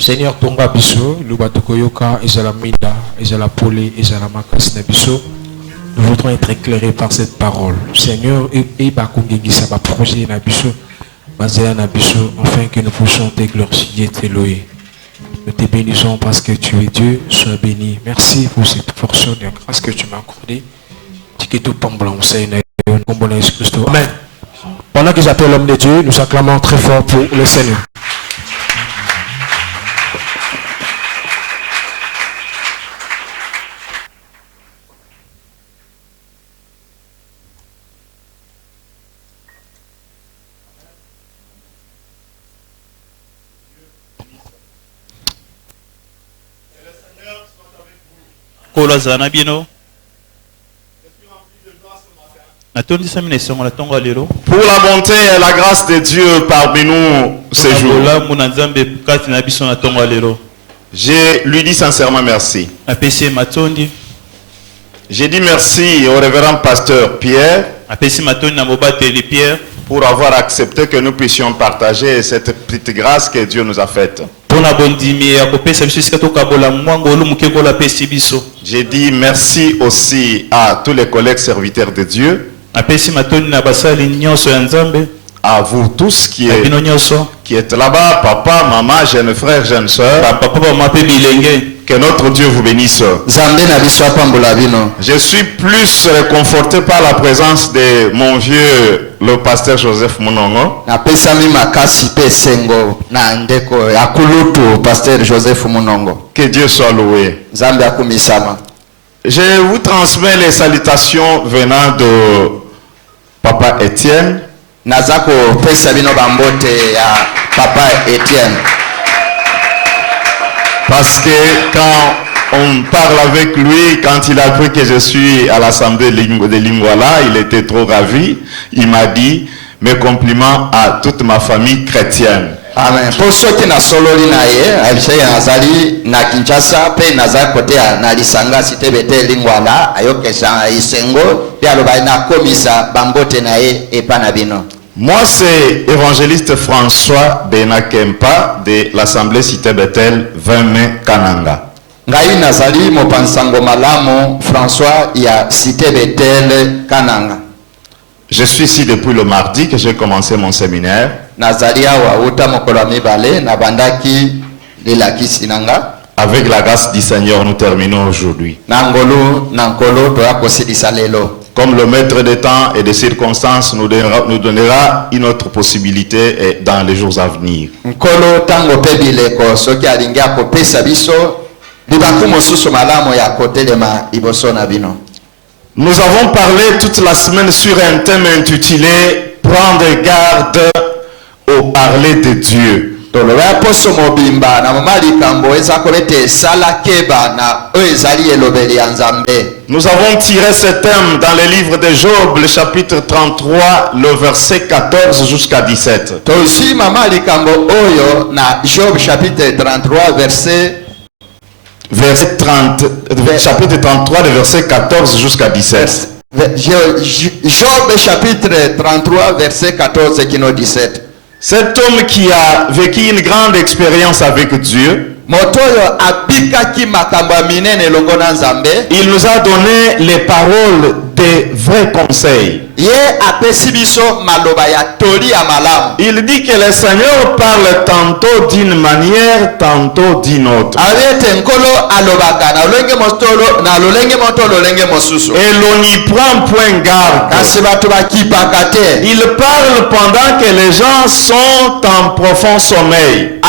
Seigneur Tonga Biso, Lubatokoyoka, Ezala Minda, Ezala Poli, Ezala Makas Nabiso. Nous voudrons être éclairés par cette parole. Seigneur, et Bakungigi Saba projet Nabiso, Bazela Nabiso, afin que nous puissions te glorifier, te louer. Nous te bénissons parce que tu es Dieu, sois béni. Merci pour cette portion de grâce que tu m'as accordée. Amen. Pendant que j'appelle l'homme de Dieu, nous acclamons très fort pour le Seigneur. Pour la bonté et la grâce de Dieu parmi nous ce jour, je lui dis sincèrement merci. J'ai dit merci au révérend pasteur Pierre pour avoir accepté que nous puissions partager cette petite grâce que Dieu nous a faite. J'ai dit merci aussi à tous les collègues serviteurs de Dieu, à vous tous qui êtes là-bas, papa, maman, jeunes frères, jeunes sœurs. Que notre Dieu vous bénisse. Je suis plus réconforté par la présence de mon vieux, le pasteur Joseph Munongo. Que Dieu soit loué. Je vous transmets les salutations venant de Papa Étienne. Parce que quand on parle avec lui, quand il a appris que je suis à l'Assemblée de Lingwala, il était trop ravi. Il m'a dit mes compliments à toute ma famille chrétienne. Amen. Pour ceux qui n'ont solo nazali na Kinshasa pe nazali kote na lisanga cité bete Lingwala ayokesa isengo pe aloba na komisa bambote na ye epana bino. Moi, c'est évangéliste François Benakempa de l'Assemblée Cité Bethel 20 mai Kananga. Ngai nazali mopansango malamo François ya Cité Bethel Kananga. Je suis ici depuis le mardi que j'ai commencé mon séminaire. Nazali wa uta mokolo mibale na bandaki de la kisinanga. Avec la grâce du Seigneur, nous terminons aujourd'hui. Nangolo nankolo to yakosidisa lelo. Comme le maître des temps et des circonstances nous donnera une autre possibilité dans les jours à venir. Nous avons parlé toute la semaine sur un thème intitulé « Prendre garde au parler de Dieu ». Nous avons tiré ce thème dans le livre de Job, le chapitre 33, le verset 14 jusqu'à 17. Job chapitre 33, chapitre 33, le verset 14 jusqu'à 17. Job chapitre 33, verset 14 qui nous 17. Cet homme qui a vécu une grande expérience avec Dieu, il nous a donné les paroles des vrais conseils. Il dit que le Seigneur parle tantôt d'une manière, tantôt d'une autre. Et l'on n'y prend point garde. Il parle pendant que les gens sont en profond sommeil.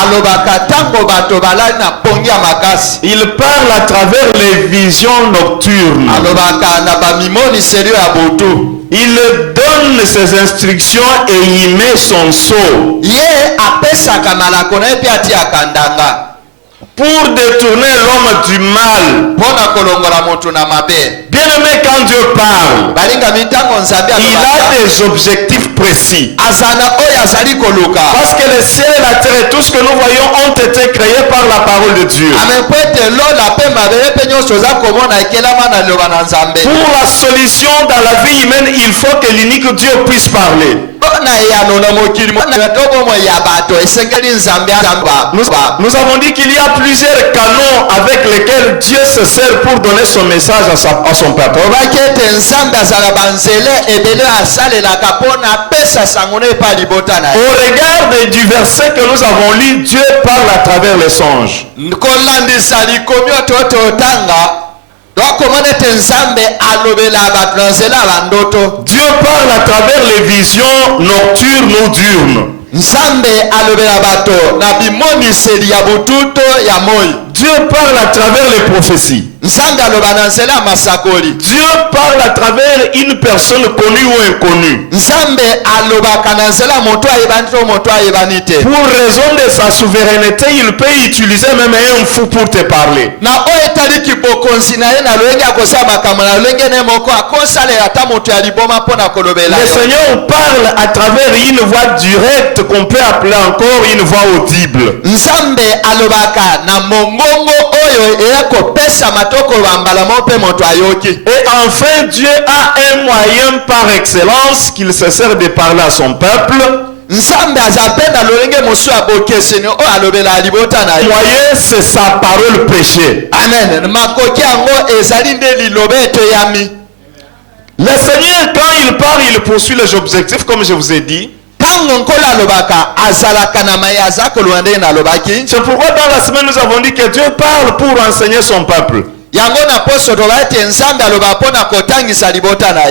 Il parle à travers les visions nocturnes. Il donne ses instructions et il met son sceau. Pour détourner l'homme du mal. Bien aimé, quand Dieu parle, il a des objectifs précis. Parce que le ciel et la terre et tout ce que nous voyons ont été créés par la parole de Dieu. Pour la solution dans la vie humaine, il faut que l'unique Dieu puisse parler. Nous avons dit qu'il y a plusieurs canaux avec lesquels Dieu se sert pour donner son message à son peuple. Au regard du verset que nous avons lu, Dieu parle à travers les songes. Dieu parle à travers les visions nocturnes ou diurnes. Dieu parle à travers les prophéties. Dieu parle à travers une personne connue ou inconnue. Pour raison de sa souveraineté, il peut utiliser même un fou pour te parler. Le Seigneur parle à travers une voix directe qu'on peut appeler encore une voix audible. Et enfin, Dieu a un moyen par excellence qu'il se sert de parler à son peuple. Le moyen, c'est sa parole prêchée. Amen. Le Seigneur, quand il parle, il poursuit les objectifs, comme je vous ai dit. C'est pourquoi dans la semaine nous avons dit que Dieu parle pour enseigner son peuple.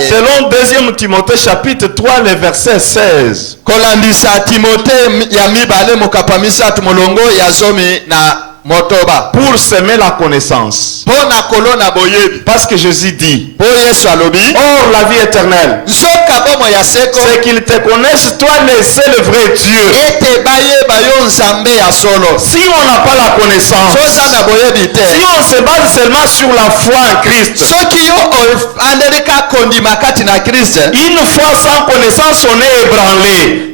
Selon 2 Timothée chapitre 3, le verset 16. Pour semer la connaissance. Parce que Jésus dit, or la vie éternelle, c'est qu'ils te connaissent, toi le seul vrai Dieu. Si on n'a pas la connaissance, si on se base seulement sur la foi en Christ, une foi sans connaissance, on est ébranlé.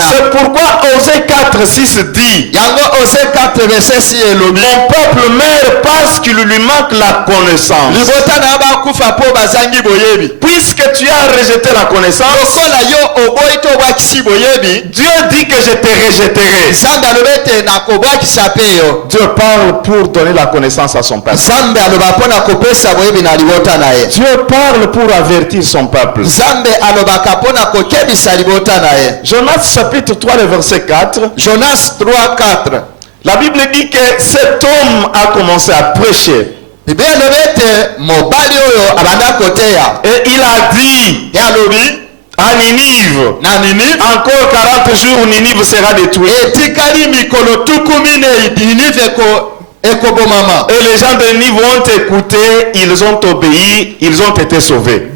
C'est pourquoi Osée 4:6 dit, mon peuple meurt parce qu'il lui manque la connaissance. Puisque tu as rejeté la connaissance, Dieu dit que je te rejetterai. Dieu parle pour donner la connaissance à son peuple. Dieu parle pour avertir son peuple. Jonas chapitre 3 le verset 4. Jonas 3:4. La Bible dit que cet homme a commencé à prêcher. Et il a dit à Ninive, encore 40 jours Ninive sera détruite. Et les gens de Ninive ont écouté, ils ont obéi, ils ont été sauvés.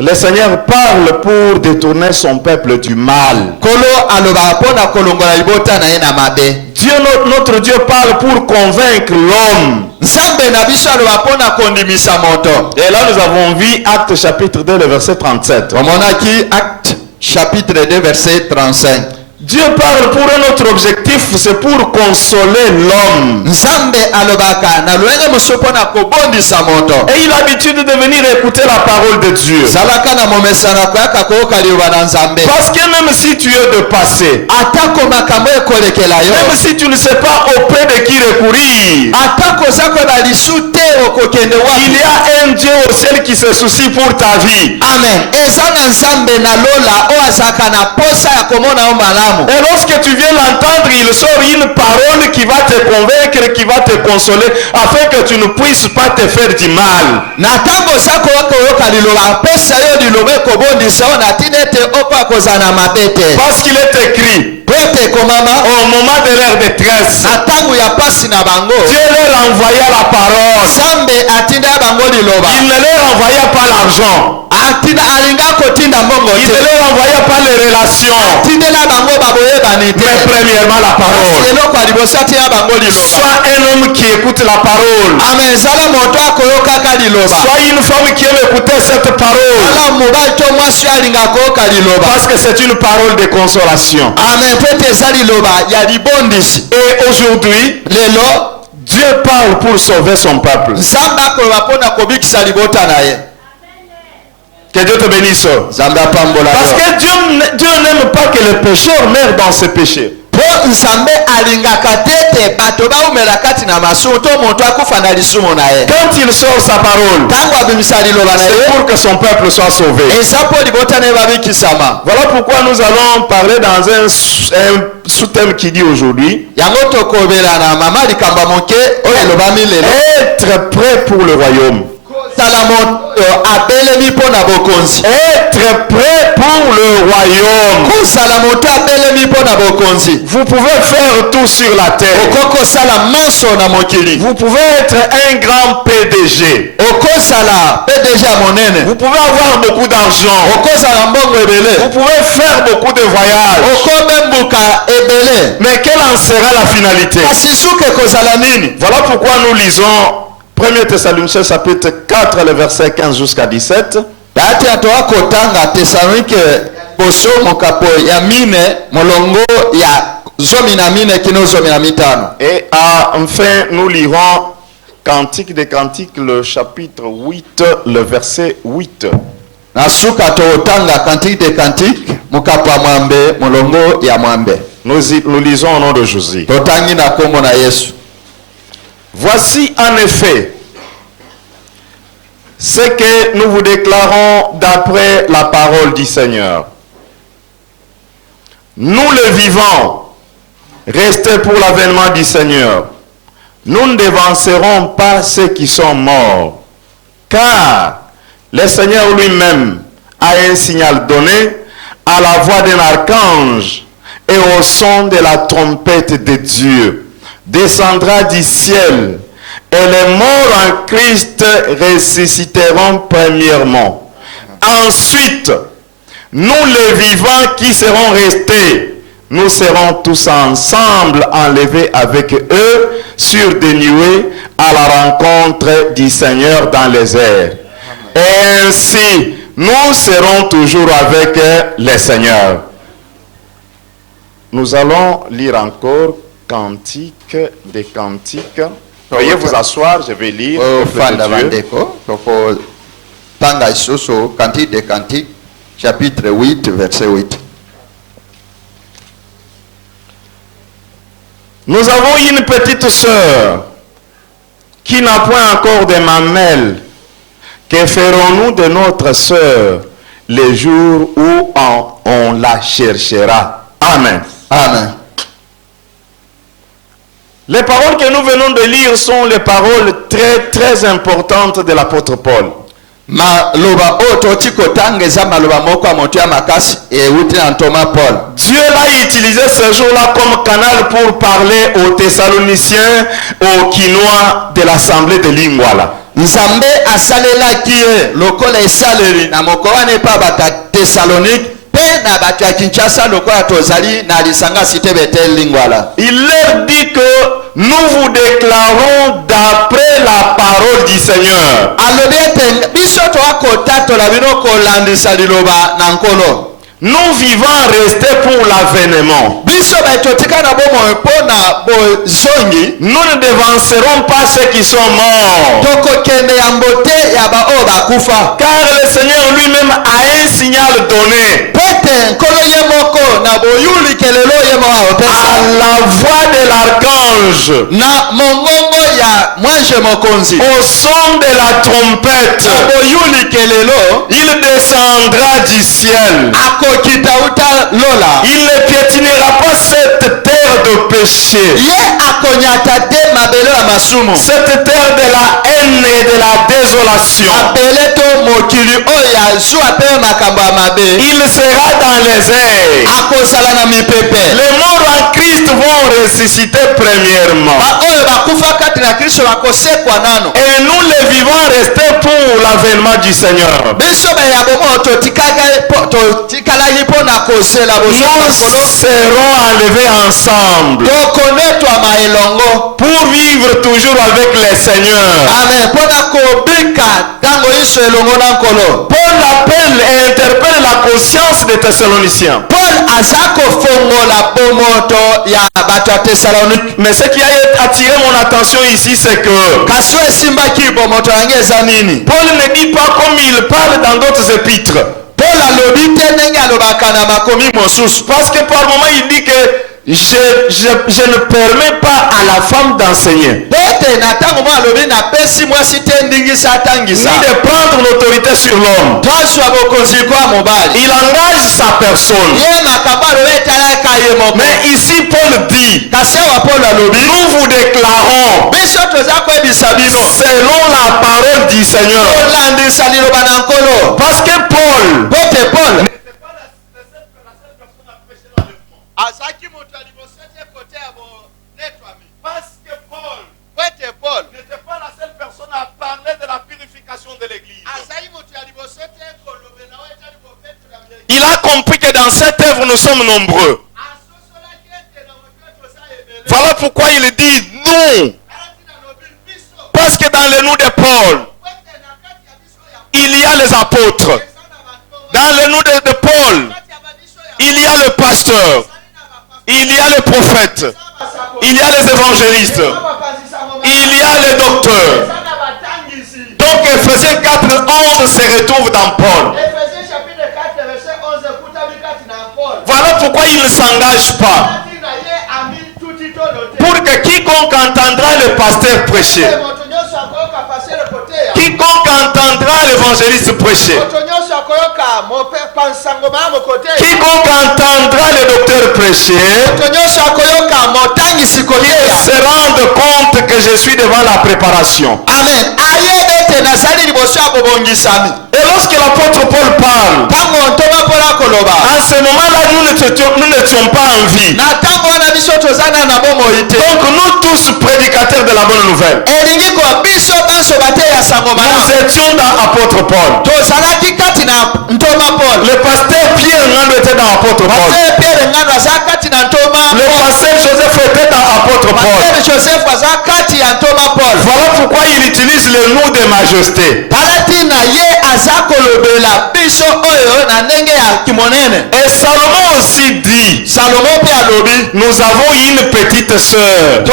Le Seigneur parle pour détourner son peuple du mal. Dieu, notre Dieu parle pour convaincre l'homme. Et là nous avons vu Actes chapitre 2 le verset 37. Actes chapitre 2 verset 35. Dieu parle pour un autre objectif, c'est pour consoler l'homme. Et il a l'habitude de venir écouter la parole de Dieu. Parce que même si tu es de passé, même si tu ne sais pas auprès de qui recourir, il y a un Dieu au ciel qui se soucie pour ta vie. Amen. Et lorsque tu viens l'entendre, il sort une parole qui va te convaincre, qui va te consoler, afin que tu ne puisses pas te faire du mal. Parce qu'il est écrit, au moment de leur détresse, Dieu leur envoya la parole. Il ne leur envoya pas l'argent. Il ne leur envoya pas les relations. Mais premièrement la parole. Sois un homme qui écoute la parole. Sois une femme qui aime écouter cette parole. Parce que c'est une parole de consolation. Et aujourd'hui, Dieu parle pour sauver son peuple. Que Dieu te bénisse. Parce que Dieu n'aime pas que les pécheurs meurent dans ses péchés. Quand il sort sa parole, c'est pour que son peuple soit sauvé. Voilà pourquoi nous allons parler dans un sous-thème qui dit aujourd'hui être prêt pour le royaume. Être prêt pour le royaume. Vous pouvez faire tout sur la terre. Vous pouvez être un grand PDG. Vous pouvez avoir beaucoup d'argent. Vous pouvez faire beaucoup de voyages. Mais quelle en sera la finalité? Voilà pourquoi nous lisons 1 Thessaloniciens chapitre 4, le verset 15 jusqu'à 17. Et enfin, nous lirons Cantique des Cantiques, le chapitre 8, le verset 8. Nous lisons au nom de Jésus. Voici en effet ce que nous vous déclarons d'après la parole du Seigneur. Nous le vivons, restez pour l'avènement du Seigneur. Nous ne dévancerons pas ceux qui sont morts, car le Seigneur lui-même a un signal donné à la voix d'un archange et au son de la trompette de Dieu. Descendra du ciel, et les morts en Christ ressusciteront premièrement. Ensuite, nous les vivants qui serons restés, nous serons tous ensemble enlevés avec eux sur des nuées à la rencontre du Seigneur dans les airs. Et ainsi, nous serons toujours avec le Seigneur. Nous allons lire encore Cantique des Cantiques. Veuillez vous asseoir, je vais lire. Cantique des Cantiques, chapitre 8, verset 8. Nous avons une petite sœur qui n'a point encore de mamelles. Que ferons-nous de notre sœur les jours où on la cherchera? Amen. Amen. Les paroles que nous venons de lire sont les paroles très très importantes de l'apôtre Paul. Dieu l'a utilisé ce jour-là comme canal pour parler aux Thessaloniciens, aux Kinois de l'assemblée de Lingwala. Nzambe asalela kie lokola esaleri na mokowa ne pa bata Thessalonique pe na bata ya Kinshasa lokola tozali na lisanga cité Bethel Lingwala. Il leur dit que nous vous déclarons d'après la parole du Seigneur. Alobete biso to akota to la bino ko landisa liloba na nkolo. Nous vivons restés pour l'avènement. Nous ne dévancerons pas ceux qui sont morts. Car le Seigneur lui-même a un signal donné. À la voix de l'archange, au son de la trompette, il descendra du ciel. Il ne piétinera pas cette terre de péché. Cette terre de la haine et de la désolation. Il sera dans les airs. Les morts en Christ vont ressusciter premièrement. Et nous les vivons rester pour l'avènement du Seigneur. Nous serons enlevés ensemble pour vivre toujours avec le Seigneur. Paul appelle et interpelle la conscience des Thessaloniciens. aza kofongola bomoto ya bato ya Thessalonique. Mais ce qui a attiré mon attention ici, c'est que Kasi oyo esimbaki bomoto yango eza nini? Paul ne dit pas comme il parle dans d'autres épîtres. Paul alobi te ndenge alobaka na makomi mosusu. Parce que par moment il dit que je ne permets pas à la femme d'enseigner, Pete na tango mo alobi na pesi mwasi te ndingisa atangisa. ni de prendre l'autorité sur l'homme. Twaswa bokonzi kwa mobali. Il engage sa personne. Ye makambo alobi etalaka ye moko. Mais ici Paul dit, Kasi awa Paul alobi nous vous déclarons biso toza koyebisa bino selon la parole du Seigneur. olandisa liloba na nkolo. Parce que Paul Pote Paul azaki moto ya liboso te kote ya bonetwami. Parce que Paul Pote Paul n'était pas la seule personne à parler de la purification de l'église. azali moto ya liboso te kolobela oyo etali kofetula mleki. Il a compris que dans cette œuvre nous sommes nombreux. Asosolaki ete na moto toza ebele. Voilà pourquoi il dit nous. Alati na lobi biso. Parce que dans le nom de Paul, Pote na kati ya biso ya il y a les apôtres. eza na batonga. Dans le nom de Paul, Kati ya babiso ya il y a le pasteur. Il y a les prophètes. Il y a les évangélistes. Il y a les docteurs. Donc Ephésiens 4, 11 se retrouve dans Paul. Voilà pourquoi il ne s'engage pas. Pour que quiconque entendra le pasteur prêcher, quiconque entendra l'évangéliste prêcher, quiconque entendra le docteur prêcher, se rende compte que je suis devant la préparation. Amen. Et lorsque l'apôtre Paul parle, en ce moment-là, nous n'étions pas en vie. Donc nous tous prédicateurs de la bonne nouvelle, nous étions dans l'apôtre Paul. Le pasteur Pierre Ngando était dans l'apôtre Paul. Le pasteur Joseph était dans l'apôtre Paul. Voilà pourquoi il utilise le nom de majesté. Et Salomon aussi dit, nous avons une petite sœur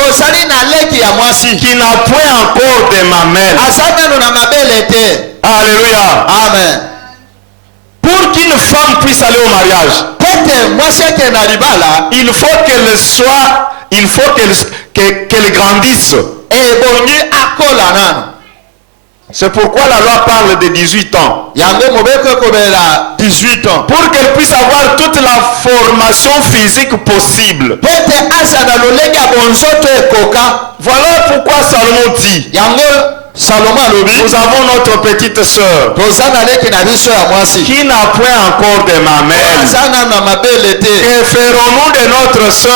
qui n'a point encore de mamelles. Alléluia. Amen. Pour qu'une femme puisse aller au mariage, il faut qu'elle soit, qu'elle grandisse. C'est pourquoi la loi parle de 18 ans. 18 ans. Pour qu'elle puisse avoir toute la formation physique possible. Voilà pourquoi Salomon dit, nous avons notre petite sœur qui n'a point encore de mamelles. Que ferons-nous de notre sœur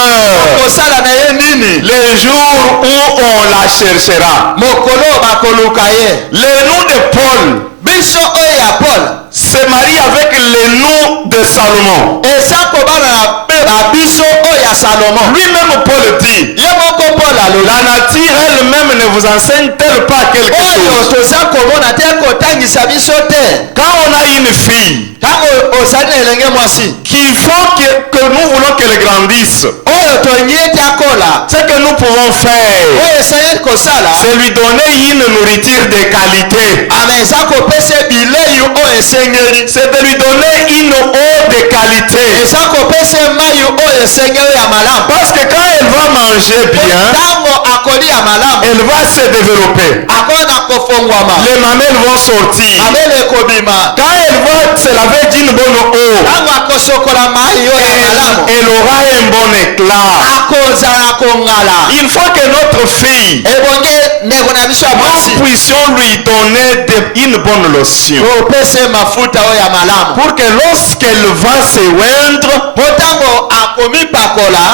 le jour où on la cherchera? Le nom de Paul se marie avec le nom de Salomon. Lui-même Paul dit, la nature elle-même ne vous enseigne-t-elle pas quelque chose? Quand on a une fille qu'il faut que nous voulons qu'elle grandisse, ce que nous pouvons faire, c'est lui donner une nourriture de qualité. C'est de lui donner une eau de qualité. Parce que quand elle va manger bien, elle va se développer. Les mamelles vont sortir. Quand elle va se laver d'une bonne eau, elle aura un bon éclat. Il faut que notre fille, nous puissions lui donner une bonne lotion. Pour que lorsqu'elle va se oindre,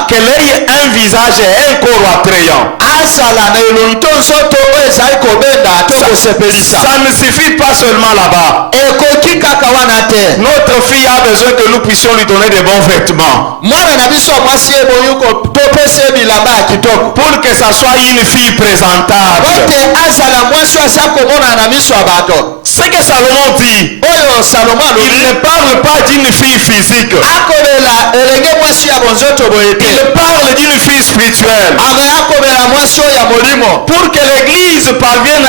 qu'elle ait un visage et un corps attrayant. azala na elongi to nzoto oyo ezali kobenda to kosepelisa. Ça ne suffit pas seulement là-bas. Ekoki kaka wana te. Notre fille a besoin que nous puissions lui donner de bons vêtements. Mwana na biso mwasi eboyi topesa bilamba ya kitoko. Pour que ça soit une fille présentable. Ote azala mwasi asa komona na miso ya bato. Ce que Salomon dit, Oyo Salomon alobi. il ne parle pas d'une fille physique. Akobela elenge mwasi ya bonzoto boye te. Il parle d'une fille spirituelle. Ame akobela mwasi oyo ya molimo. Pour que l'église parvienne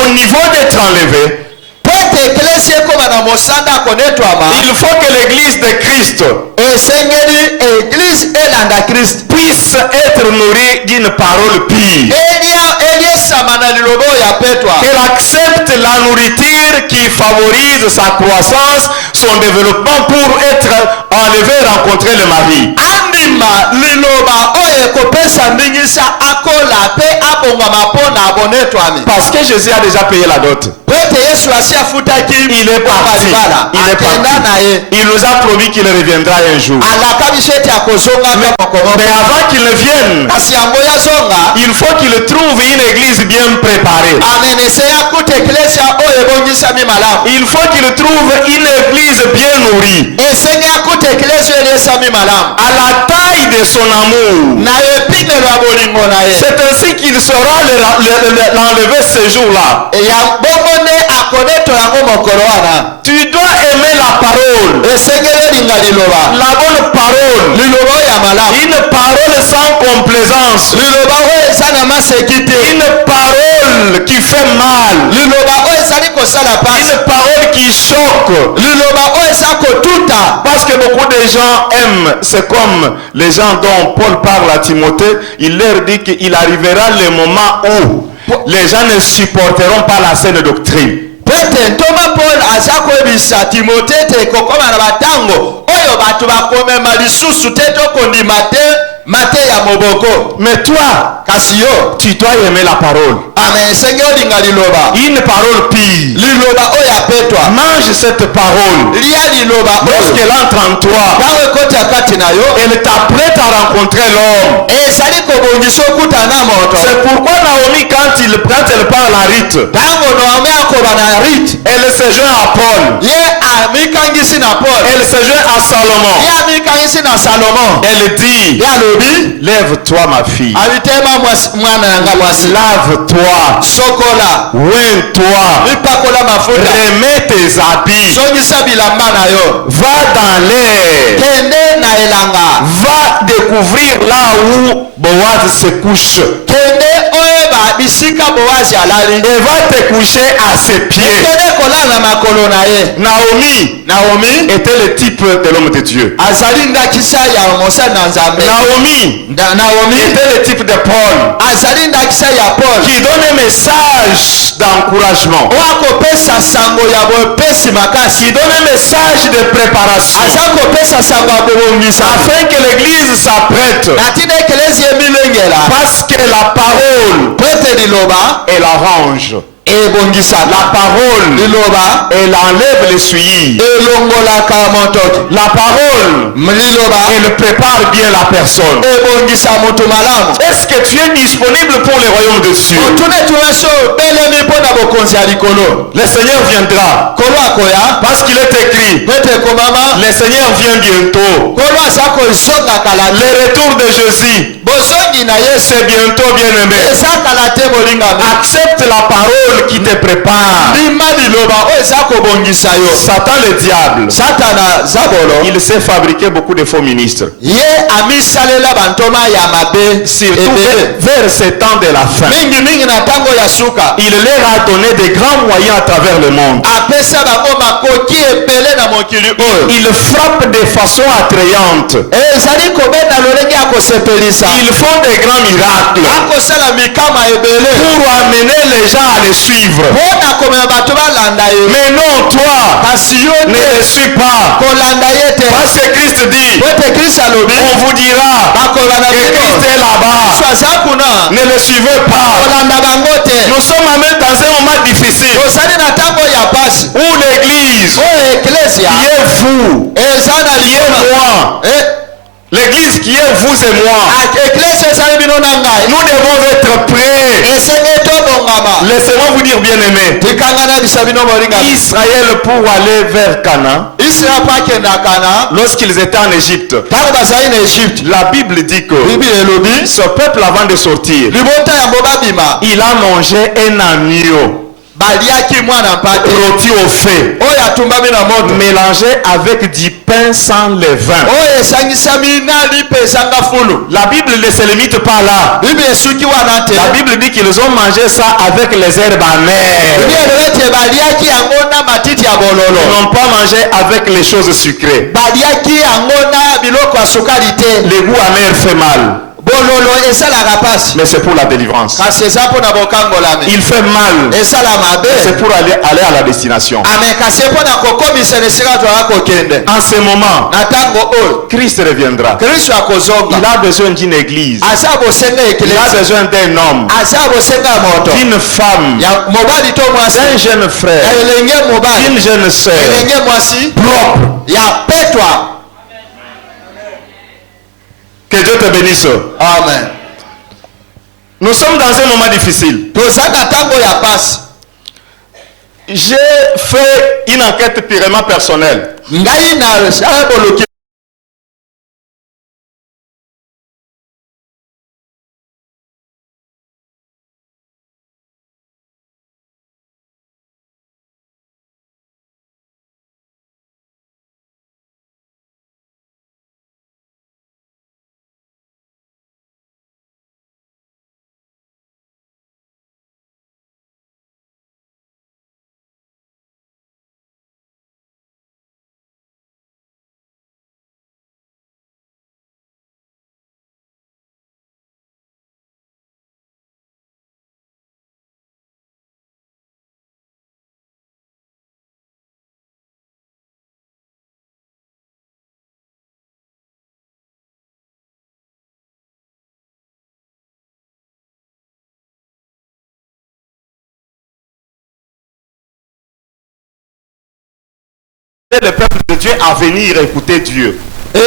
au niveau d'être enlevée, il faut que l'église de Christ puisse être nourrie d'une parole pure. Qu'elle accepte la nourriture qui favorise sa croissance, son développement pour être enlevée et rencontrer le mari. Parce que Jésus a déjà payé la dot. Il est parti. Il nous a promis qu'il reviendra un jour. Mais avant qu'il ne vienne, il faut qu'il trouve une église bien préparée. Il faut qu'il trouve une église bien nourrie. À la taille de son amour. C'est ainsi qu'il saura l'enlever ce jour-là. Tu dois aimer la parole. La bonne parole. Une parole sans complaisance. Une parole qui fait mal. Une parole qui choque. Parce que beaucoup de gens aiment. C'est comme les gens dont Paul parle à Timothée. Il leur dit qu'il arrivera le moment où les gens ne supporteront pas la saine doctrine. Mais toi, tu dois aimer la parole. Une parole pire. Mange cette parole. Lorsqu'elle entre en toi, elle t'apprête à rencontrer l'homme. C'est pourquoi Naomi, quand elle parle à Ruth, elle se joint à Paul. Elle se joint à Salomon. Elle dit, lève-toi ma fille. Lave-toi. Oins-toi. Remets tes habits. Va dans l'air. Va découvrir là où Boaz se couche. Et va te coucher à ses pieds. Naomi était le type de l'homme de Dieu. Naomi était le type de Paul, qui donne un message d'encouragement, qui donne un message de préparation, afin que l'église s'apprête. Parce que la parole, elle arrange. La parole, elle enlève les souilles. La parole, elle prépare bien la personne. Est-ce que tu es disponible pour le royaume de Dieu? Le Seigneur viendra. Parce qu'il est écrit, le Seigneur vient bientôt. Le retour de Jésus, c'est bientôt, bien aimé. Accepte la parole qui te prépare. Satan le diable, il sait fabriquer beaucoup de faux ministres. Surtout vers ces temps de la fin. Il leur a donné des grands moyens à travers le monde. Il frappe de façon attrayante. Ils font des grands miracles pour amener les gens à les suivre. Mais non, toi, ne les suis pas. Parce que Christ dit, on vous dira que Christ est là-bas. Ne le suivez pas. Nous sommes même dans un moment difficile où l'église qui est vous, qui est moi, l'église qui est vous et moi, Nous devons être prêts. Laissez-moi vous dire, bien-aimés, Israël pour aller vers Canaan, lorsqu'ils étaient en Égypte, la Bible dit que ce peuple, avant de sortir, il a mangé un agneau rôti au feu, mélangé avec du pain sans levain. La Bible ne se limite pas là. La Bible dit qu'ils ont mangé ça avec les herbes amères. Ils n'ont pas mangé avec les choses sucrées. Le goût amer fait mal. Mais c'est pour la délivrance. Il fait mal. C'est pour aller à la destination. En ce moment, Christ reviendra. Il a besoin d'une église. Il a besoin d'un homme, d'une femme, d'un jeune frère, d'une jeune sœur propre. Que Dieu te bénisse. Amen. Nous sommes dans un moment difficile. J'ai fait une enquête purement personnelle. Le peuple de Dieu à venir écouter Dieu. Ce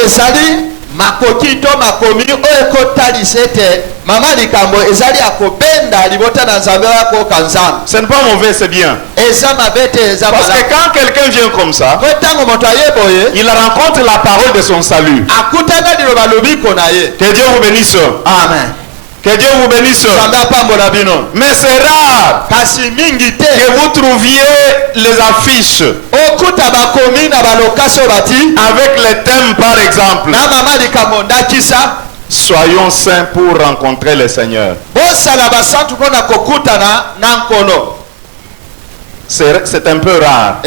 n'est pas mauvais, c'est bien. Parce que quand quelqu'un vient comme ça, il rencontre la parole de son salut. Que Dieu vous bénisse. Amen. Que Dieu vous bénisse. Mais c'est rare que vous trouviez les affiches avec les thèmes, par exemple. Soyons saints pour rencontrer le Seigneur. C'est un peu rare.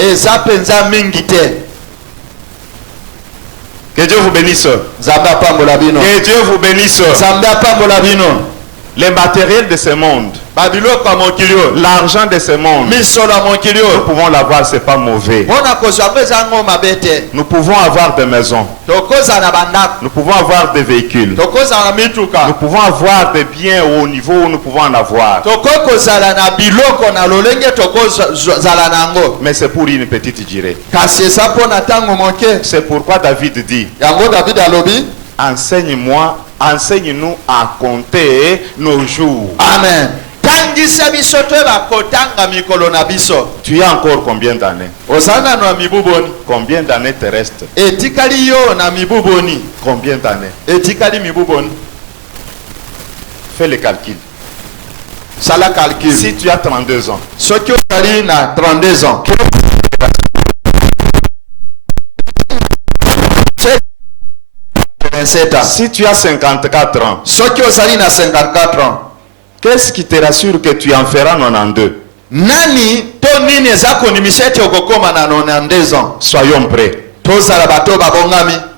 Que Dieu vous bénisse. Que Dieu vous bénisse. Les matériels de ce monde, l'argent de ce monde, nous pouvons l'avoir, c'est pas mauvais. Nous pouvons avoir des maisons. Nous pouvons avoir des véhicules. Nous pouvons avoir des biens au niveau où nous pouvons en avoir. Mais c'est pour une petite durée. C'est pourquoi David dit, enseigne-moi, enseigne-nous à compter nos jours. Amen. Tu as encore combien d'années? Combien d'années te restent? Combien d'années? Fais le calcul. Si tu as 32 ans, 32 ans. Si tu as 54 ans, qu'est-ce qui te rassure que tu en feras 92? Soyons prêts.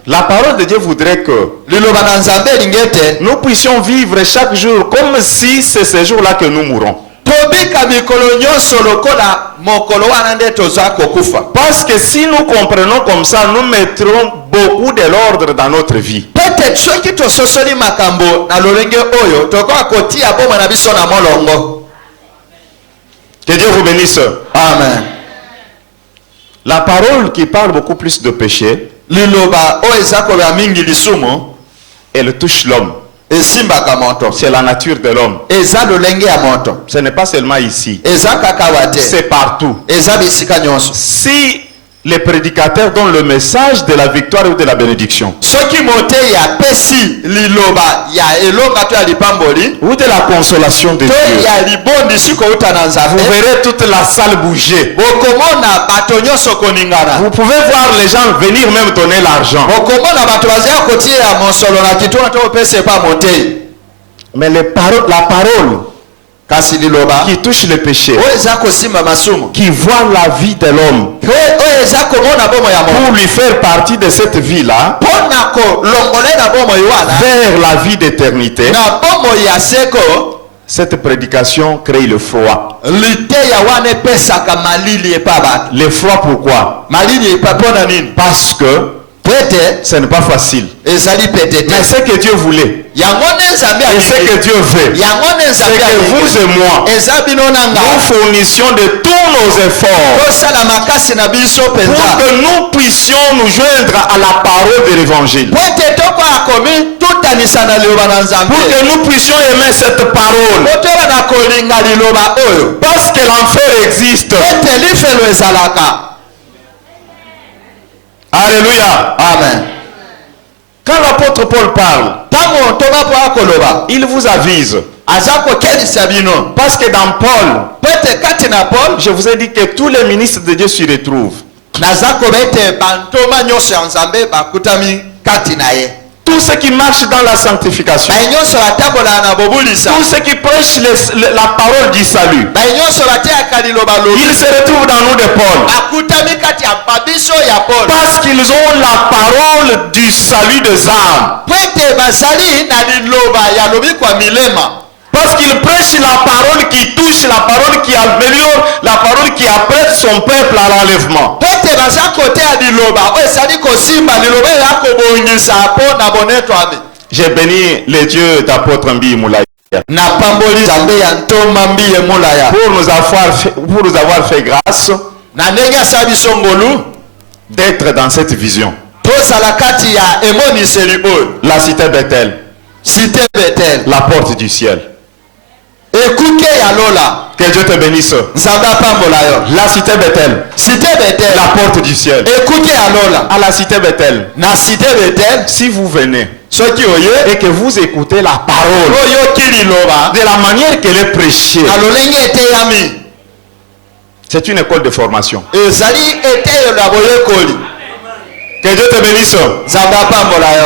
La parole de Dieu voudrait que nous puissions vivre chaque jour comme si c'est ce jour-là que nous mourrons. Parce que si nous comprenons comme ça, nous mettrons beaucoup de l'ordre dans notre vie. Que Dieu vous bénisse. Amen. La parole qui parle beaucoup plus de péché, elle touche l'homme. esimbaka moto. C'est la nature de l'homme. Eza lolenge ya moto. Ce n'est pas seulement ici. Eza kaka wate. C'est partout. Eza bisika nyonso. Si les prédicateurs donnent le message de la victoire ou de la bénédiction, soki mote ya pesi liloba ya elonga to ya lipamboli ou de la consolation de to Dieu, ya libondi siko uta na nzambe, vous verrez toute la salle bouger. bokomona bato nyonso koningana. Vous pouvez voir les gens venir même donner l'argent. bokomona bato bazaya kotia mosolo na kituna to pese pa mote. Mais la parole kasi liloba qui touche le péché, o eza kosimba masumu, qui voit la vie de l'homme o eza komona bomo ya pour moto lui faire partie de cette vie-là pona ko longole na bomo iwana vers la vie d'éternité, na bomo ya seko. cette prédication crée le froid. lite ya wana pesaka malili epa bato. Le froid pourquoi? malili epa pona nini? Parce que pete ce n'est pas facile. ezali pete te. Mais ce que Dieu voulait yango ne nzambe et ce que Dieu veut, yango ne c'est nzambe que vous et moi, eza bino na nga nous fournissions de tous nos efforts tosala makasi na biso pour penza que nous puissions nous joindre à la parole de l'évangile, po ete toko akomi tutanisa na liloba na nzambe pour que nous puissions aimer cette parole, po toba na kolinga liloba oyo parce que l'enfer existe. ete lifelo ezalaka. Alléluia. Amen. Quand l'apôtre Paul parle, ntango toba po akoloba il vous avise, aza kokelisa bino parce que dans Paul, po ete kati na Paul je vous ai dit que tous les ministres de Dieu s'y retrouvent. naza koba ete bantoma nyonso ya nzambe bakutami kati na ye. Tous ceux qui marchent dans la sanctification, baye nyonso batambolaka na bobulisa, tous ceux qui prêchent la parole du salut, baye nyonso bateyaka liloba lobi ils se retrouvent dans nous de Paul. bakutami kati ya babiso ya Paul Parce qu'ils ont la parole du salut des âmes. po ete bazali na liloba ya lobikwa milema. Parce qu'ils prêchent la parole qui touche, la parole qui améliore, la parole qui apprête son peuple à l'enlèvement. po ete baza koteya liloba oyo ezali kosimba liloba eya kobongisa mpo na bonetwami. J'ai béni les dieux d'apôtre Mbi Moulaya napamboli nzambe ya ntoma mbiye molaya pour nous avoir fait grâce na ndenge asala biso ngolu d'être dans cette vision. tozala kati ya emoniseli oyo La cité Bethel, site betel la porte du ciel. ekuke ya lola. Que Dieu te bénisse. nzambe apambola yo. La cité Bethel, site betel la porte du ciel. ekuke ya lola. À la cité Bethel, na site betel si vous venez soki oye et que vous écoutez la parole oyoki liloba de la manière qu'elle est prêchée, na lolenge eteyami c'est une école de formation. ezali eteyelo ya boyekoli. Que Dieu te bénisse. nzambe apambola yo.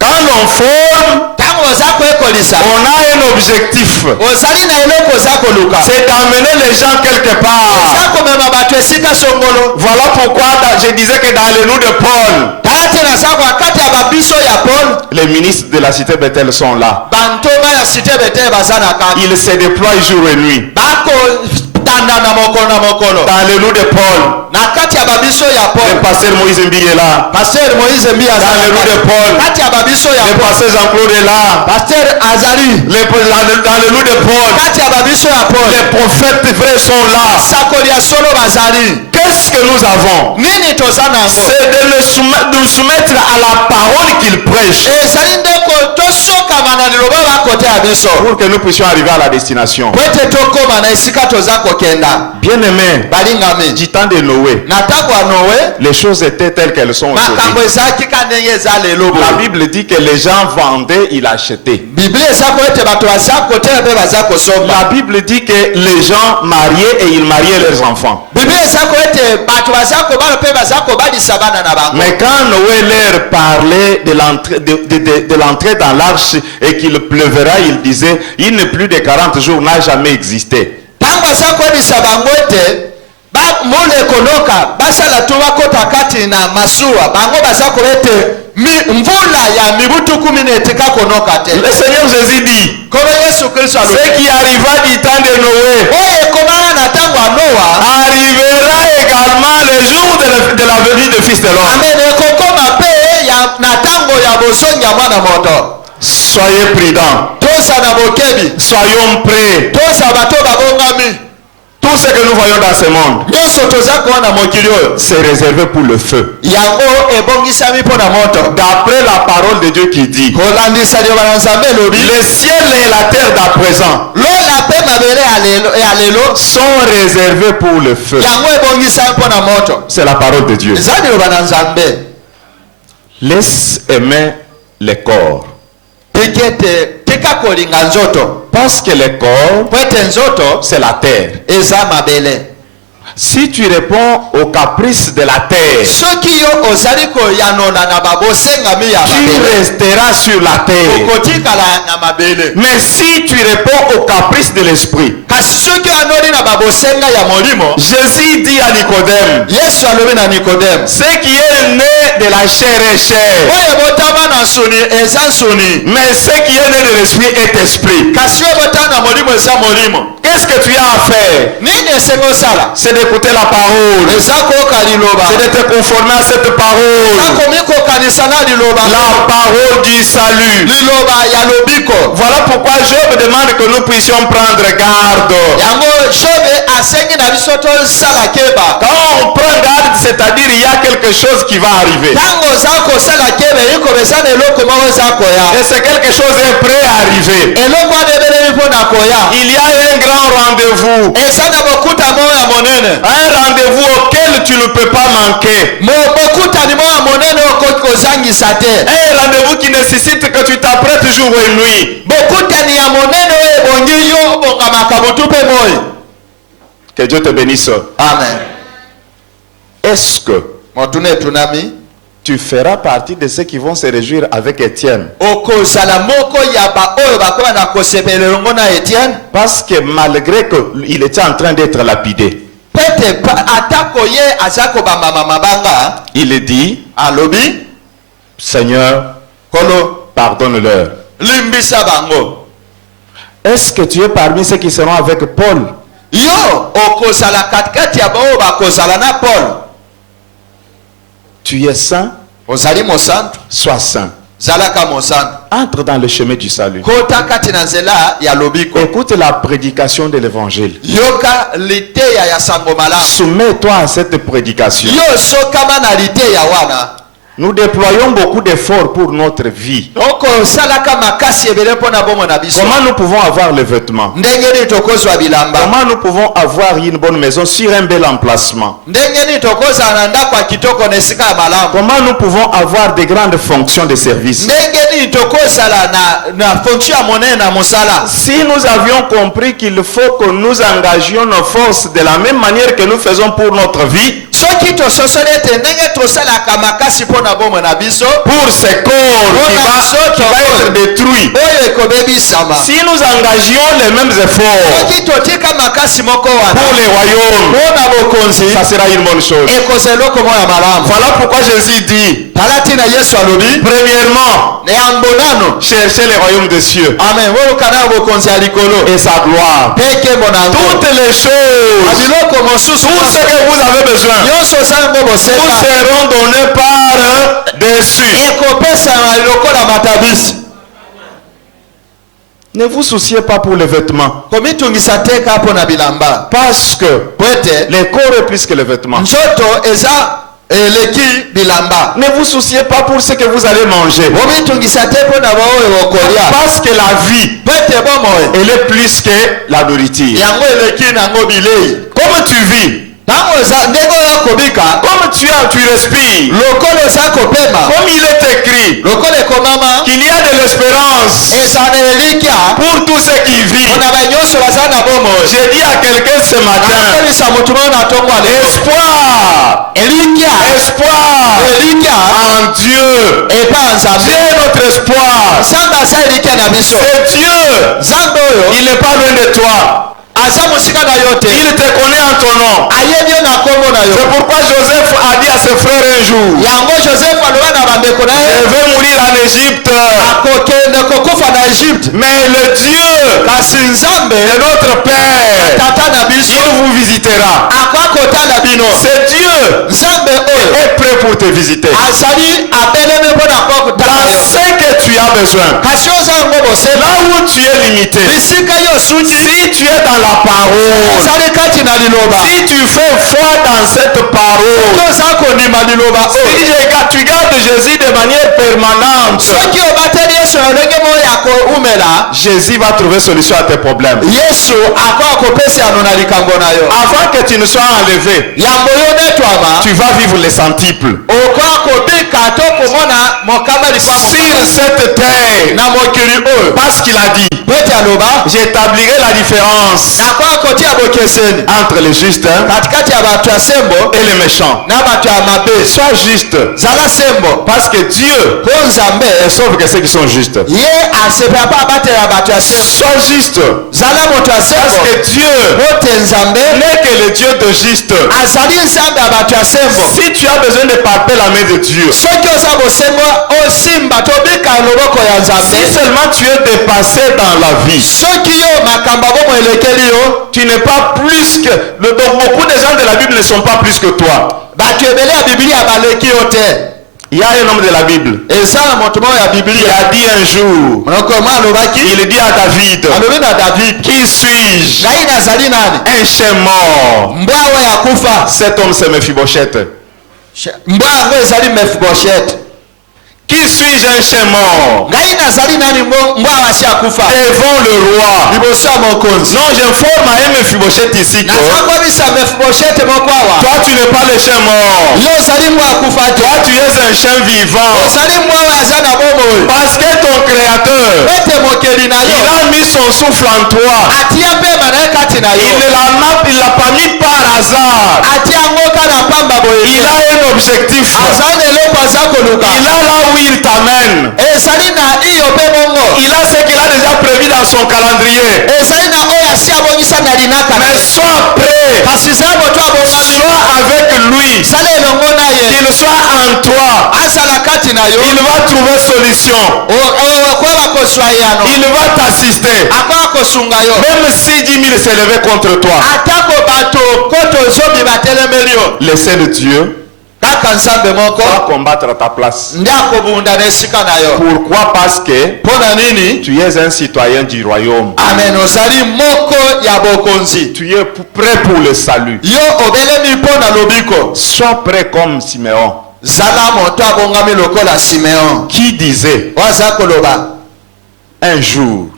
Quand l'on forme, ntango oza koyekolisa on a un objectif. ozali na eloko oza koluka, C'est d'amener les gens quelque part. oza komema bato esika songolo. Voilà pourquoi je disais que dans le nom de Paul, tala te naza kwa kati ya babiso ya Paul les ministres de la cité Bethel sont là. bantoma ya site betel baza na kati Ils se déploient jour et nuit. bakotanda na mokolo na mokolo Dans le nom de Paul, na kati ya babiso ya le Paul. pasteur Moïse Mbi est là. Pasteur Moïse Mbi Dans le nom de Paul, kati ya babiso ya le Paul. pasteur Jean-Claude est là. Pasteur Azali Dans le nom de Paul, kati ya babiso ya Paul. les prophètes vrais sont là. sakoli ya solo bazali. Qu'est-ce que nous avons? nini toza nango? C'est de nous soumettre à la parole qu'il prêche ezali ndeko tosokama na liloba bakote ya biso pour que nous puissions arriver à la destination. po ete tokóma na esika toza kokenda. Bien-aimés, balingami du temps de Noé, na ntango ya Noe les choses étaient telles qu'elles sont makambo aujourd'hui. ezalaki ka ndenge eza lelo La boye. Bible dit que les gens vendaient, ils achetaient. biblia eza ko ete bato baza kotela mpe baza kosomba. La Bible dit que les gens mariaient et ils mariaient leurs enfants. biblia eza ko ete bato baza kobala mpe baza kobalisa bana na bango. Mais quand Noé leur parlait de l'entrée dans l'arche et qu'il pleuvera, il disait, il n'est plus de 40 jours, n'a jamais existé. ntango aza koyebisa bango ete mola ekonoka basala tu bakota kati na masuwa bango baza koba ete mvula ya mibutu 10 etika konoka te. Le Seigneur Jésus dit, kobe yesu kristo alobi ce qui arriva du temps de Noé oyo ekomaka na ntango ya noa arrivera également le jour de la venue du Fils de l'homme. amen ekokoma mpe na ntango ya bozongi ya mwana moto. Soyez prudents, toza na bokebi, soyons prêts, toza bato babongami, Tout ce que nous voyons dans ce monde, c'est réservé pour le feu. D'après la parole de Dieu qui dit, le ciel et la terre d'à présent sont réservés pour le feu. C'est la parole de Dieu. Laisse aimer les corps. Parce que le corps, c'est la terre. Si tu réponds aux caprices de la terre, tu resteras sur la terre. Mais si tu réponds aux caprices de l'esprit, Jésus dit à Nicodème, ce qui est né de la chair est chair, mais ce qui est né de l'esprit est esprit. Qu'est-ce que tu as à faire? C'est d'écouter la parole. C'est de te conformer à cette parole. La parole du salut. Voilà pourquoi Job demande que nous puissions prendre garde. Quand on prend garde, c'est-à-dire il y a quelque chose qui va arriver. Et c'est quelque chose est prêt à arriver. Il y a un grand rendez-vous. Un rendez-vous auquel tu ne peux pas manquer. Un rendez-vous qui nécessite que tu t'apprêtes jour et nuit. Que Dieu te bénisse. Amen. Est-ce que tu feras partie de ceux qui vont se réjouir avec Étienne? Parce que malgré qu'il était en train d'être lapidé, il dit, Seigneur, pardonne-leur. Est-ce que tu es parmi ceux qui seront avec Paul? Tu es saint, sois saint. Entre dans le chemin du salut. Écoute la prédication de l'évangile. Soumets-toi à cette prédication. Nous déployons beaucoup d'efforts pour notre vie. Comment nous pouvons avoir le vêtement? Comment nous pouvons avoir une bonne maison sur un bel emplacement? Comment nous pouvons avoir des grandes fonctions de service? Si nous avions compris qu'il faut que nous engagions nos forces de la même manière que nous faisons pour notre vie, pour ce corps qui va être détruit, si nous engagions les mêmes efforts pour les royaumes, ça sera une bonne chose. Voilà pourquoi Jésus dit, premièrement, cherchez les royaumes des cieux et sa gloire. Toutes les choses, tout ce que vous avez besoin, vous seront donnés par dessus. Ne vous souciez pas pour les vêtements. Parce que le corps est plus que les vêtements. Ne vous souciez pas pour ce que vous allez manger. Parce que la vie, elle est plus que la nourriture. Comme tu vis, comme tu respires, comme il est écrit qu'il y a de l'espérance pour tous ceux qui vivent. J'ai dit à quelqu'un ce matin, espoir en Dieu. Dieu est notre espoir. C'est Dieu. Il n'est pas loin de toi. Il te connaît en ton nom. C'est pourquoi Joseph a dit à ses frères un jour, je vais mourir en Égypte, mais le Dieu de notre Père, il vous visitera. C'est Dieu est prêt pour te visiter. Dans ce que tu as besoin, là où tu es limité, si tu es dans la parole. Si tu fais foi dans cette parole, si tu gardes Jésus de manière permanente, Jésus va trouver solution à tes problèmes. Avant que tu ne sois enlevé, tu vas vivre les centiples. Sur cette terre, parce qu'il a dit, j'établirai la différence entre les justes et les méchants. Sois juste, parce que Dieu ne sauve que ceux qui sont justes. Sois juste, parce que Dieu n'est que le Dieu de juste. Si tu as besoin de palper la main de Dieu, si seulement tu es dépassé dans la vie, tu n'es pas plus que... Donc beaucoup de gens de la Bible ne sont pas plus que toi. Il y a un homme de la Bible qui a dit un jour, il dit à David, qui suis-je? Un chien mort. Cet homme c'est Mephibosheth. Qui suis-je, un chien mort? Devant le roi. Non, j'informe à Mephibosheth ici que toi tu n'es pas le chien mort. Toi tu es un chien vivant. Parce que ton créateur, il a mis son souffle en toi. Il ne l'a pas mis par hasard. Il a un objectif. Il a là où il t'amène. Il a ce qu'il a déjà prévu dans son calendrier. Mais sois prêt. Sois avec lui. Qu'il soit en toi. Il va trouver solution. Il va t'assister. Même si 10 000 s'élevaient contre toi. L'essai de Dieu va combattre à ta place. Pourquoi? Parce que tu es un citoyen du royaume. Amen. Tu es prêt pour le salut. Sois prêt comme Siméon, qui disait un jour,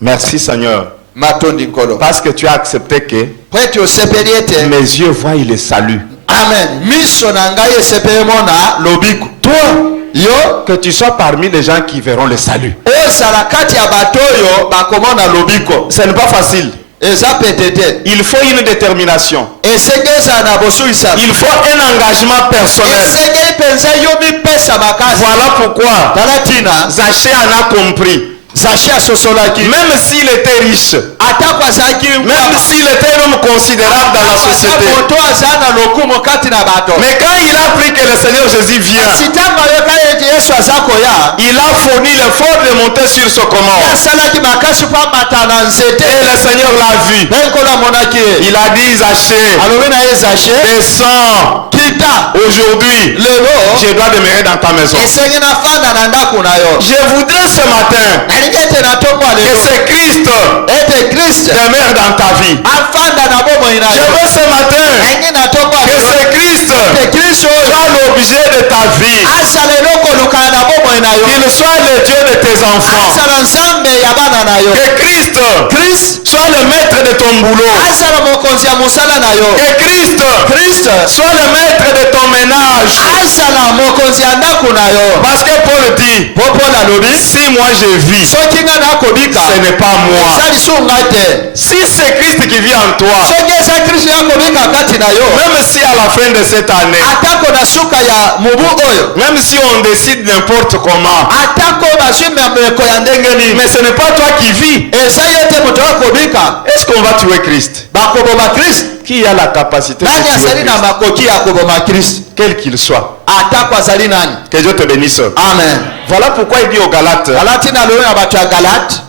merci Seigneur, parce que tu as accepté que mes yeux voient le salut. Amen. Toi, que tu sois parmi les gens qui verront le salut. Ce n'est pas facile. Il faut une détermination. Il faut un engagement personnel. Voilà pourquoi Zachée en a compris. Même s'il était riche, même s'il était un homme considérable dans la société, mais quand il a appris que le Seigneur Jésus vient, il a fourni l'effort de monter sur ce commande. Et le Seigneur l'a vu. Il a dit, Zachée, descends. Aujourd'hui, je dois demeurer dans ta maison. Je voudrais ce matin que ce Christ demeure dans ta vie. Je veux ce matin que ce Christ soit l'objet de ta vie. Qu'il soit le Dieu de tes enfants. Que Christ soit le maître de ton boulot. Que Christ soit le maître de ton ménage. Parce que Paul dit, si moi je vis, ce n'est pas moi. Si c'est Christ qui vit en toi, même si à la fin de cette année, même si on décide n'importe comment, mais ce n'est pas toi qui vis, est-ce qu'on va tuer Christ? Qui a la capacité de tuer Christ, quel qu'il soit? Que Dieu te bénisse. Amen. Voilà pourquoi il dit aux Galates,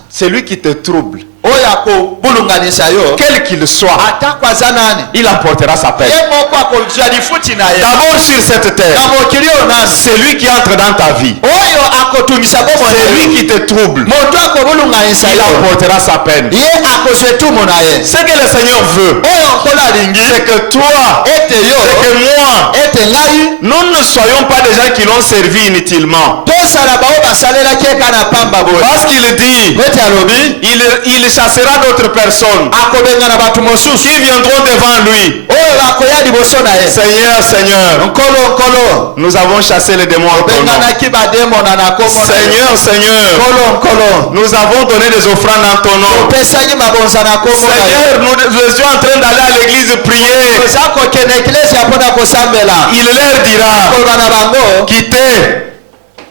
celui qui te trouble, oyo akobulunganisa yo quel qu'il soit, atakwaza nani il emportera sa peine. ye moko akozwa lifuti na ye D'abord sur cette terre, na mokili oyo nani c'est lui qui entre dans ta vie. oyo akotungisa bomoi C'est na lui yo qui te trouble. moto akobulunganisa Il yo emportera sa peine. ye akozwa etumu na ye Ce que le Seigneur veut, oyo nkolo alingi c'est que toi, ete yo c'est que moi, ete ngai nous ne soyons pas des gens qui l'ont servi inutilement. tosala bao basalelaki eka na pamba boye Parce qu'il dit, ete alobi il chassera d'autres personnes akobenga na bato mosusu qui viendront devant lui. oyo bakoya liboso na ye Seigneur, Seigneur, nkolo nous avons chassé les démons en ton nom. obenganaki bademona na kombo na ye Seigneur, Seigneur, nkolo nous avons donné des offrandes en ton nom. opesaki mabonza na kombo na ye Seigneur, nous étions en train d'aller à l'église prier. oza kokende eklesia mpona kosambela Il leur dira, koloba na bango quittez,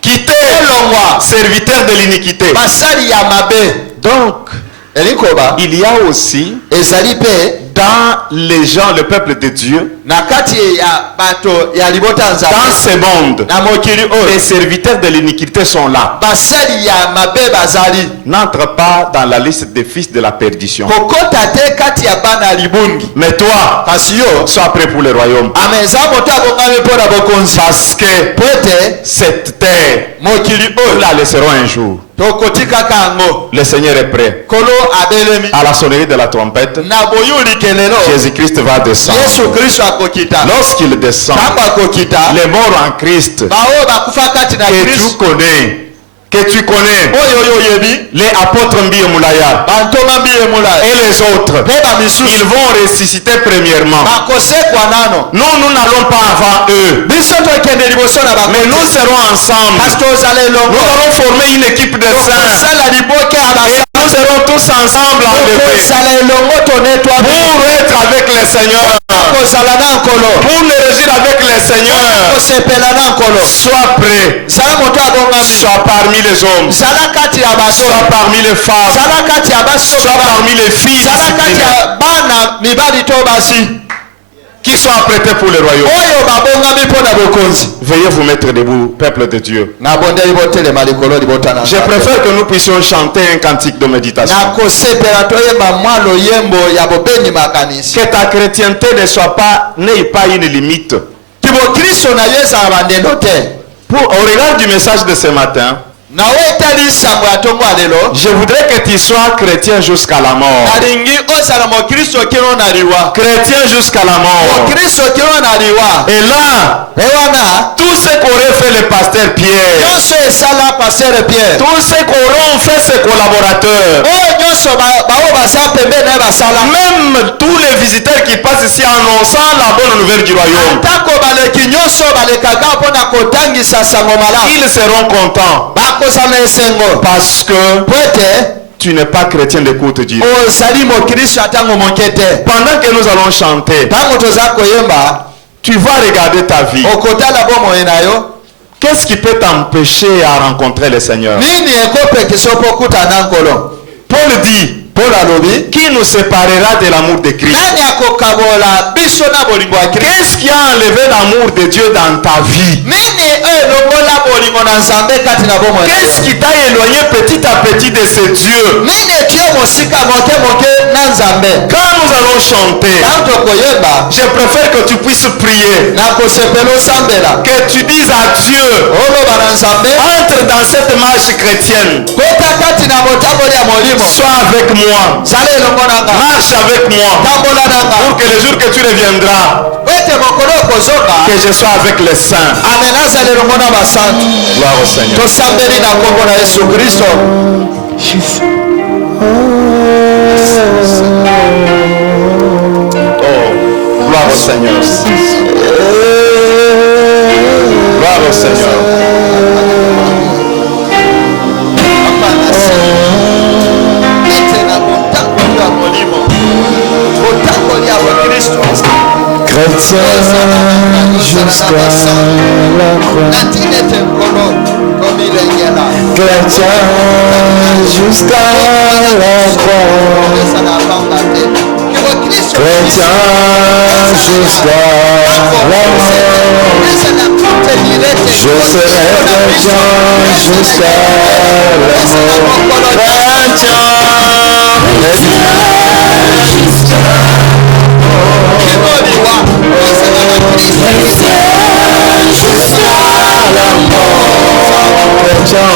quittez, elongwa serviteurs de l'iniquité. basali ya mabe Donc, elikoba il y a aussi ezali mpe dans les gens, le peuple de Dieu, na kati ya bato ya libota dans nzambe ce monde, na mokili les oyo serviteurs de l'iniquité sont là. basali ya mabe bazali N'entre pas dans la liste des fils de la perdition. kokota te kati ya bana ya libungi Mais toi, kasi yo sois prêt pour le royaume. ame eza moto abongami mpo na bokonzi Parce que po ete cette terre, mokili nous oyo la laisserons un jour. tokotikaka yango Le Seigneur est prêt. kolo abelemi À la sonnerie de la trompette, na boyulike lelo Jésus-Christ va descendre. yesu kristo akokita Lorsqu'il descend, ntango akokita les morts en Christ baoyo bakufa kati na que kristo tu connais, oyo oyo oyebi les apôtres Mbiye Moulaya bantoma mbiye molai et les autres, mpe bamisusu ils vont ressusciter premièrement. bakosekwa nano Nous n'allons pas avant eux, biso tokende liboso na mais nous serons ensemble. kasi tozala Nous elongo allons former une équipe de saints tokosala liboke ya et nous serons tous ensemble enlevés tokosala elongo tonetwa pour être avec le Seigneur, kozala na nkolo pour le régir avec le Seigneur. kosepela na nkolo Sois prêt, zala moto abongami sois parmi les hommes, zala kati ya bato sois parmi les femmes, zala kati ya sois basoki parmi les filles zala kati disciplinées ya bana mibali to basi qui sont apprêtés pour le royaume. oyo babongami mpo na bokonzi Veuillez vous mettre debout, peuple de Dieu. nabondeli botelema likolo libota na Je préfère que nous puissions chanter un cantique de méditation. nakosepela toyemba mwa loyembo ya bobeni makanisi Que ta chrétienté n'ait pas une limite. ti bokristo na yo ezala bandendo te Au regard du message de ce matin, nawe etali nsango ya ntongo ya lelo je voudrais que tu sois chrétien jusqu'à la mort. nalingi ozala mokristo kino na liwa Chrétien jusqu'à la mort. mokristo kino na liwa Et là, e wana tout ce qu'aurait fait le pasteur Pierre, nyonso esala paster pierre tout ce qu'auront fait ses collaborateurs, oyo nyonso bao baza pembeni na ye basala même tous les visiteurs qui passent ici annonçant la bonne nouvelle du royaume, atako baleki nyonso balekaka mpo na kotangisa sango malamu ils seront contents bakozala esengo parce que po ete tu n'es pas chrétien de courte durée. ozali mokristo ya ntango moke te Pendant que nous allons chanter, ntango toza koyemba tu vas regarder ta vie. okotala bomoi na yo Qu'est-ce qui peut t'empêcher à rencontrer le Seigneur? nini ekopekisa mpo okutana nkolo Paul dit, paul alobi qui nous séparera de l'amour de Christ? nani akokabola biso na bolingo ya kristo Qu'est-ce qui a enlevé l'amour de Dieu dans ta vie? nini oyo elongola bolingo na nzambe kati na bomoi na Qu'est-ce yo qui t'a éloigné petit à petit de ce Dieu? nini etie mosika moke moke na nzambe Quand nous allons chanter, ntango tokoyemba je préfère que tu puisses prier, nakosepela osambela que tu dises à Dieu, oloba na nzambe entre dans cette marche chrétienne, kota kati na motaboli ya molimo sois avec moi, zala elongo nanga marche avec moi, tambola nanga pour que le jour que tu reviendras, ete mokolo okozoka que je sois avec les saints. ame nazala elongo na basantu Gloire au Seigneur. tosambeli na nkombo na yesu kristo Oh, gloire au Seigneur. Gloire au Seigneur. ete na botangoli ya molimo botangoli ya bakristo Chrétien jusqu'à la croix. natini ete nkolo komilengela Chrétien jusqu'à la croix. ezala pamba te ke bakristo Chrétien jusqu'à la mort. ezala kutelile te Je serai chrétien jusqu'à la mort. Chrétien, chrétien